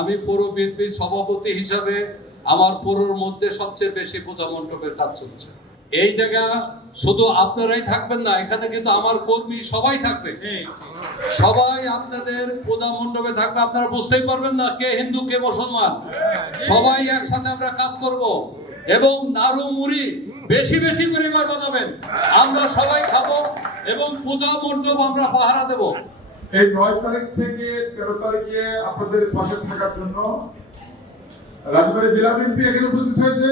আমি পৌর বিএনপির সভাপতি হিসাবে আমার পৌরর মধ্যে সবচেয়ে বেশি পূজা মণ্ডপের কাজ চলছে। এই জায়গা শুধু আপনারাই থাকবেন না, এখানে কিন্তু আমার কর্মী সবাই থাকবে। সবাই আপনাদের পূজা মণ্ডপে থাকবে, আপনারা বুঝতেই পারবেন না কে হিন্দু, কে মুসলমান। সবাই একসাথে আমরা কাজ করব এবং নাড়ু মুড়ি বেশি বেশি করে এবার বানাবেন। আমরা সবাই খাব এবং পূজা মণ্ডপ আমরা পাহারা দেব। এই নয় তারিখ থেকে তেরো তারিখে আপনাদের পাশে থাকার জন্য রাজবাড়ী জেলা বিএনপি এখানে উপস্থিত হয়েছে।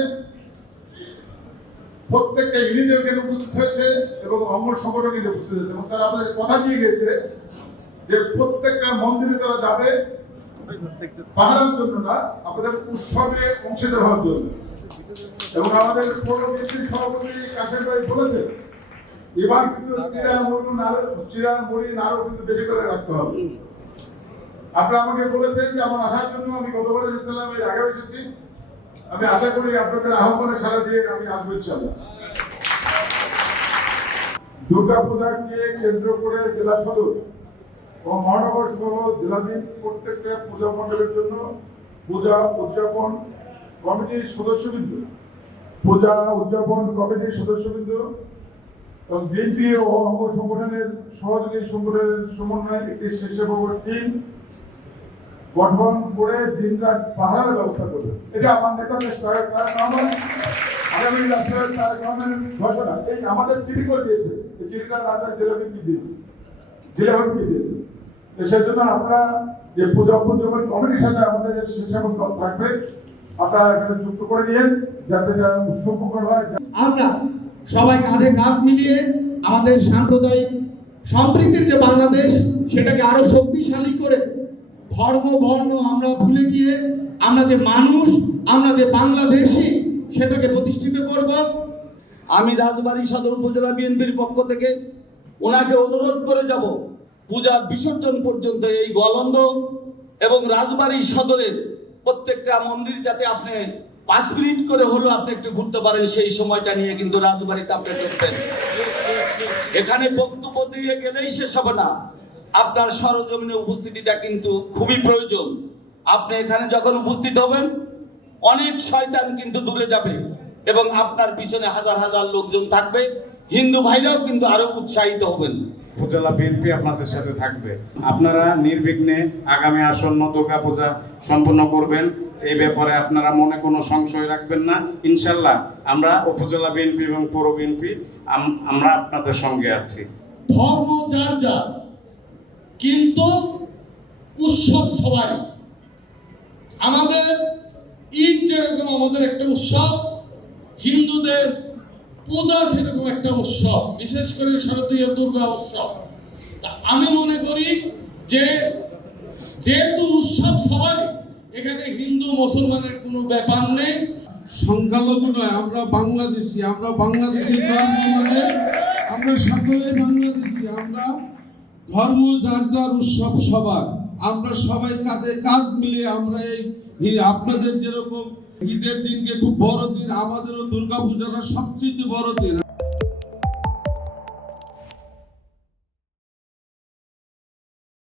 প্রত্যেকটা এখানে উপস্থিত হয়েছে এবং সংগঠন এখানে উপস্থিত হয়েছে এবং তারা আমাদের কথা দিয়ে গেছে যে প্রত্যেকটা মন্দিরে তারা যাবে পাহারার জন্য না উৎসবে অংশীদার হওয়ার জন্য। এবং আমাদের পৌর সভাপতি কাশেম ভাই বলেছে এবার কিন্তু চিরা মুড়ি নাড়ু চিরা মুড়ি নাড়ু কিন্তু বেশি করে রাখতে হবে। আপনারা আমাকে বলেছেন যে আমার আসার জন্য আমি গতবার এসেছিলাম এর আগে এসেছি। আমি আশা করি আপনাদের আহ্বানে সারা দিয়ে আমি আসব ইনশাল্লাহ দুর্গা পূজাকে কেন্দ্র করে জেলা সদর ও মহানগর সহ জেলাধীন প্রত্যেকটা পূজা মণ্ডলের জন্য পূজা উদযাপন কমিটির সদস্যবৃন্দ পূজা উদযাপন কমিটির সদস্যবৃন্দ এবং বিএনপি ও অঙ্গ সংগঠনের সহযোগী সংগঠনের সমন্বয়ে একটি টিম গঠন করে দিন রাত ব্যবস্থা করবে। এটা আমার নেতা দেশ তারেক তারেক রহমান আগামী রাষ্ট্রের ঘোষণা। এই আমাদের চিঠি করে দিয়েছে। এই চিঠিটা জেলা বিএনপি দিয়েছে। জেলা বিএনপি দিয়েছে। সেজন্য আপনারা যে পূজা কমিটির সাথে আমাদের যে স্বেচ্ছাসেবক দল থাকবে, আপনারা এখানে যুক্ত করে নিয়েন, যাতে এটা হয়। আমরা সবাই কাঁধে কাঁধ মিলিয়ে আমাদের সাম্প্রদায়িক সম্প্রীতির যে বাংলাদেশ, সেটাকে আরও শক্তিশালী করে ধর্ম, বর্ণ আমরা ভুলে গিয়ে আমরা যে মানুষ, আমরা যে বাংলাদেশি, সেটাকে প্রতিষ্ঠিত করব। আমি রাজবাড়ী সদর উপজেলা বিএনপির পক্ষ থেকে ওনাকে অনুরোধ করে যাব পূজার বিসর্জন পর্যন্ত এই গলন্দ এবং রাজবাড়ী সদরের প্রত্যেকটা মন্দির যাতে আপনি পাঁচ মিনিট করে হলেও আপনি একটু ঘুরতে পারেন, সেই সময়টা নিয়ে কিন্তু রাজবাড়িতে আপনি দেখবেন। এখানে বক্তব্য দিয়ে গেলেই শেষ হবে না। আপনার সরজমিনে উপস্থিতিটা কিন্তু খুবই প্রয়োজন। আপনি এখানে যখন উপস্থিত হবেন, অনেক শয়তান কিন্তু দূরে যাবে এবং আপনার পিছনে হাজার হাজার লোকজন থাকবে। হিন্দু ভাইরাও কিন্তু আরও উৎসাহিত হবেন। উপজেলা বিএনপি আপনাদের সাথে থাকবে। আপনারা নির্বিঘ্নে আগামী আসন্ন দুর্গা পূজা সম্পন্ন করবেন। এই ব্যাপারে আপনারা মনে কোনো সংশয় রাখবেন না। ইনশাল্লাহ আমরা উপজেলা বিএনপি এবং পৌর বিএনপি আমরা আপনাদের সঙ্গে আছি। ধর্ম যার যার, কিন্তু উৎসব সবাই আমাদের ঈদ যেরকম আমাদের একটা উৎসব, হিন্দুদের পূজা সেরকম একটা উৎসব, বিশেষ করে শারদীয় দুর্গা উৎসব। তা আমি মনে করি যে, যেহেতু উৎসব হিন্দু, মুসলমানের কোনো ব্যাপার নেই। সংখ্যালঘু নয়, আমরা বাংলাদেশি আমরা বাংলাদেশি আমরা সকলে বাংলাদেশি, আমরা ধর্ম, যার যার উৎসব সবার, আমরা সবাই কাঁধে কাঁধ মিলিয়ে আমরা এই এই আপনাদের যেরকম ঈদের দিনকে খুব বড় দিন, আমাদেরও দুর্গা পূজাটা সবচেয়ে বড় দিন।